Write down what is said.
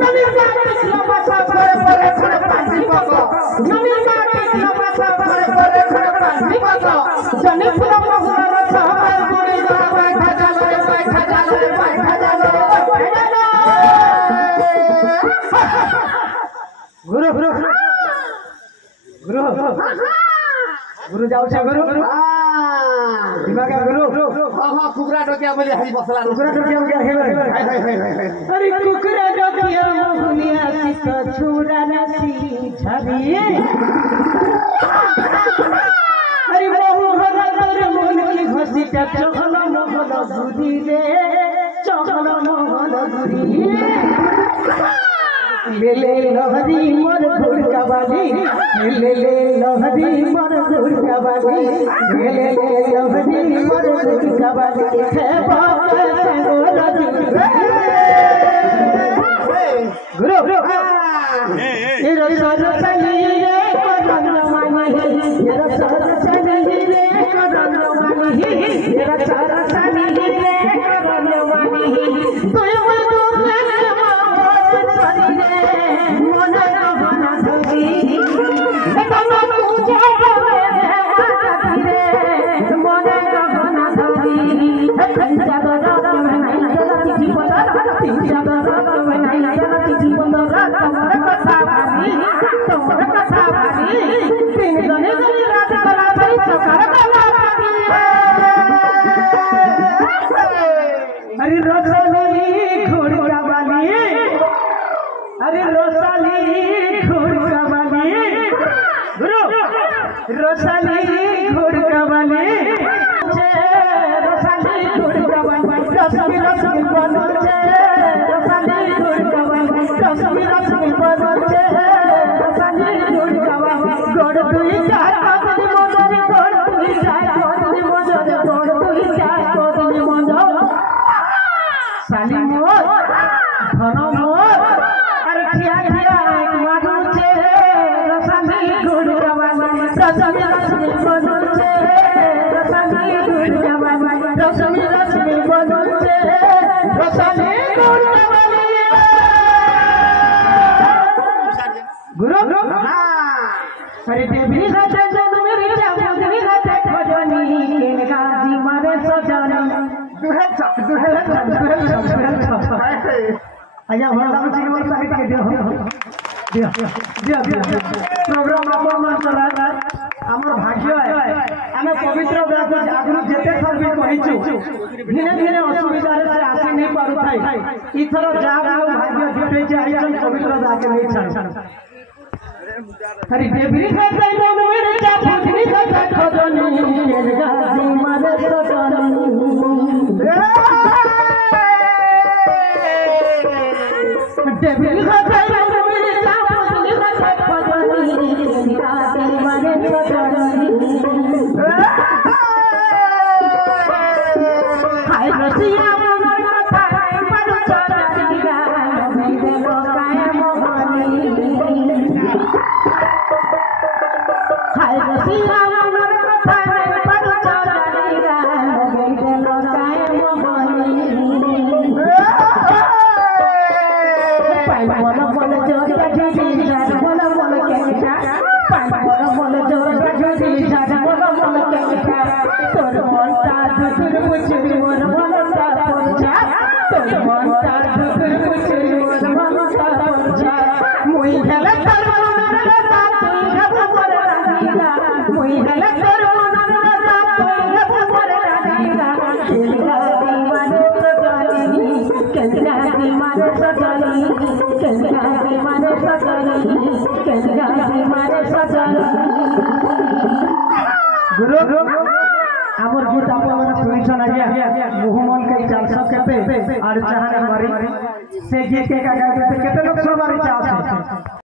नमी काटे लंबा सा परे परे खड़े पानी बको नमी काटे लंबा सा परे परे खड़े पानी बको जने पूरा बहुरा रचा हमारे गुड़ी जा बैठा जा गुरु गुरु गुरु गुरु जाऊ छे गुरु दिमाग गुरु हां कुकरा डोकिया बोली हरी बसला कुकरा डोकिया क्या है अरे कुकरा डोकिया मोहनिया सिक छुरा नसी झरी अरे बहु हरा तोर मन की घसी ता चखल मोहन गुदी रे चखल मोहन गुदी ले ले लहरी मोर घुड़का बाली ले ले लहरी मोर घुड़का बाली ले ले लहरी मोर घुड़का बाली हे बाप गुरु गुरु ये रसर चली रे कदम मानी ये रसर चली रे कदम मानी ये रसर चली रे कदम मानी तो अरे रोसाली घोड़ा वाली अरे रोसाली घोड़ा वाली गुरु रोसाली घोड़ा वाली रोसाली घोड़ा वाली रसमी रसमी बनो रोसाली घोड़ा वाली रसमी रसमी बनो रोसाली घोड़ा वाली गोड़ दुई चार पाँच मोदर गोड़ दुई चार पाँच मोदर गोड़ दुई चार पाँच मोदर साली मोर धन मोर अरे खिया खिया मानो छे रसमी घोड़ा वाली रसमी रसमी बनो रसमी घोड़ा वाली रसमी रसमी बनो रसमी घोड़ा वाली गुरु अरे देवी सचे जन मेरी जामुनी सचे खोजनी इनका जी मारे सजनी दुहे चप आया हमरा चिक बोल साहित्य के दियो प्रोग्राम आपन मन चला हमर भाग्य है हमें पवित्र व्रत आगु जेते थर भी कहिछु धीरे धीरे असुविधा से आसी नहीं पारु थाई इथर जा भाग्य जुटे जे आइछन पवित्र व्रत नहीं छन हरि देवी सचे जन मेरे जामुनी सचे खोजनी इनका जी मारे सजनी देवी सचे जन मेरे जामुनी सचे खोजनी इनका जी मारे सजनी हाय रसिया मन थाय पर चली गाय में देलो काय मोहनी हाय रसिया मन थाय पर चली गाय में देलो काय मोहनी पाई मन मन जोर जुदी जान मन मन केटा पाई मन मन जोर जुदी जान मन मन केटा तोर मन ता दुर मुचरी मोर मन ता पंचा तोर मन ता दुर मुचरी मोर मन ता पंचा मुई हेला तोर मन ता तुई हब मोर रानीला मुई हेला तोर मन ता तुई हब मोर रानीला केंद्रा दीवाने सजनी केंद्रा दीवाने सजनी केंद्रा दीवाने सजनी केंद्रा दीवाने सजनी गुरु हमर गीत आपन सुनिछन आज्ञा मुहमन के 400 केते और चाहना मारी से गीत के का केते लोग सुनबारी चाहत